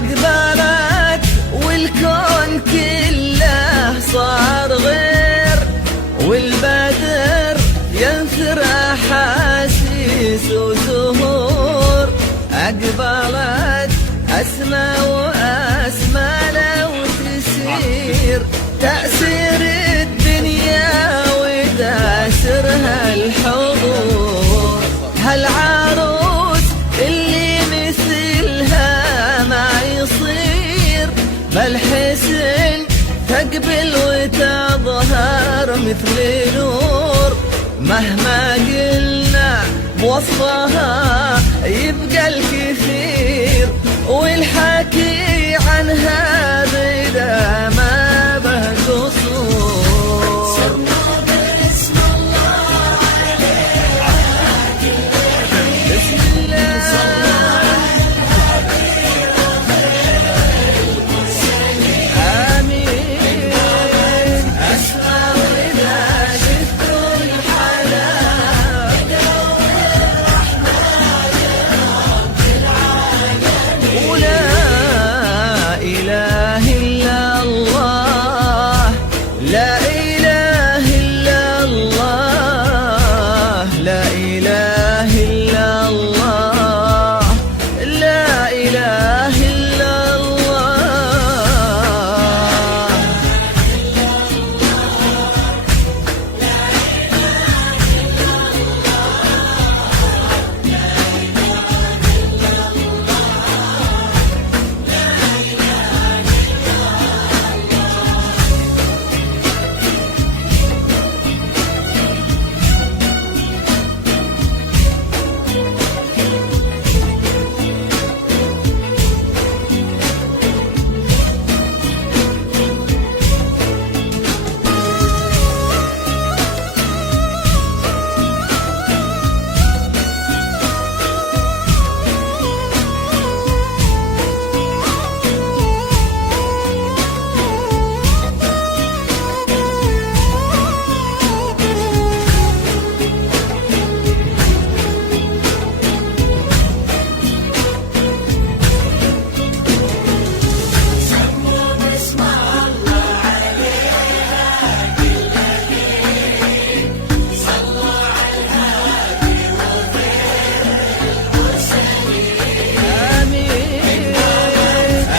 أقبلت والكون كله صار غير، والبدر ينثر أحاسيس وزهور. أقبلت أسمى وأسمى لو تسير، تأثير الدنيا وتأثرها الحضور. هالعروس اللي مثلها ما يصير، بالحسن تقبل وتظهر مثل نور. مهما قلنا بوصفها يبقى الكثير، والحكي عنها بدا ما به قصور. سموا باسم الله عليها كل حين، بسم الله آمين. أسمع وإذا شفت الحلا، ولا إله إلا الله، لا إله إلا الله، لا إله إلا الله، لا إله إلا الله. سموا باسم الله عليها كل حين. صلوا على الهادي وخير المرسلين. آمين.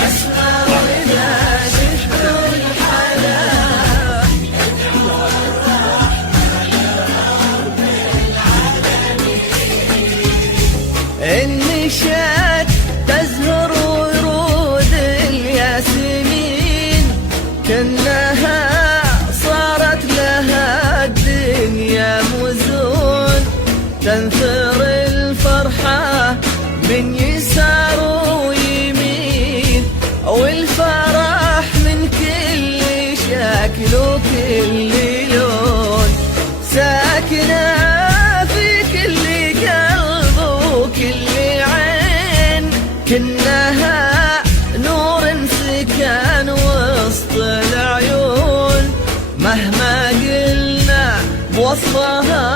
أسمع وإذا شفت الحلا، النشاد تزهر ورود الياسمين، كأنها صارت لها الدنيا مزون. تنثر الفرحة من يسار ويمين، والفرح من كل شكل وكل لون. ساكنة في كل قلب وكل عين، كأنها نور سكن وسط العيون. مهما قلنا بوصفها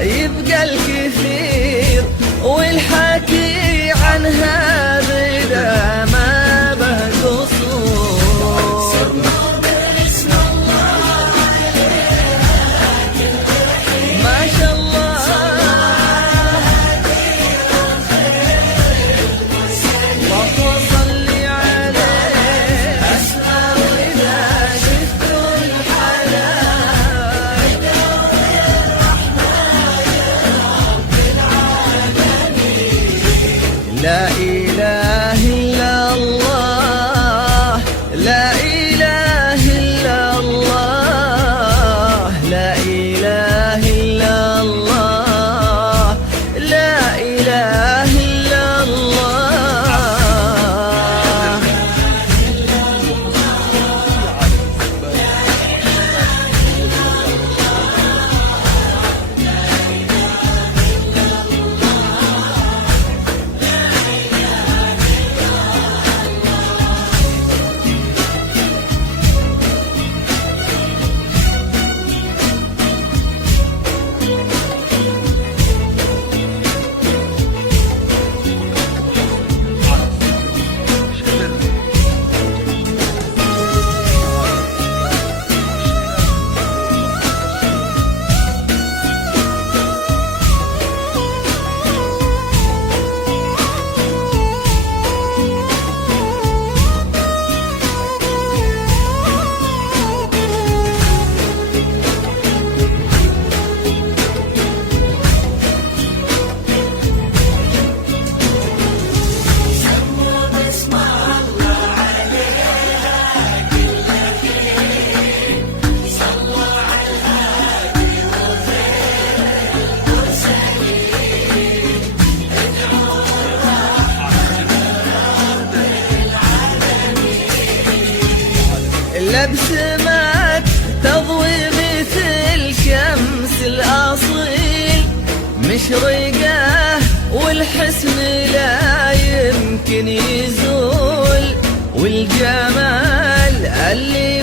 يبقى الكثير، والحكي عنها بدا ما به قصور. سموا باسم الله عليها كل حين. ما شاء الله اللهم صل عليه. أسمع وإذا شفت الحلا، لا إله إلا الله، لا إله إلا الله، لا إله إلا الله، لا إله إلا الله. مشرقة والحسن لا يمكن يزول، والجمال اللي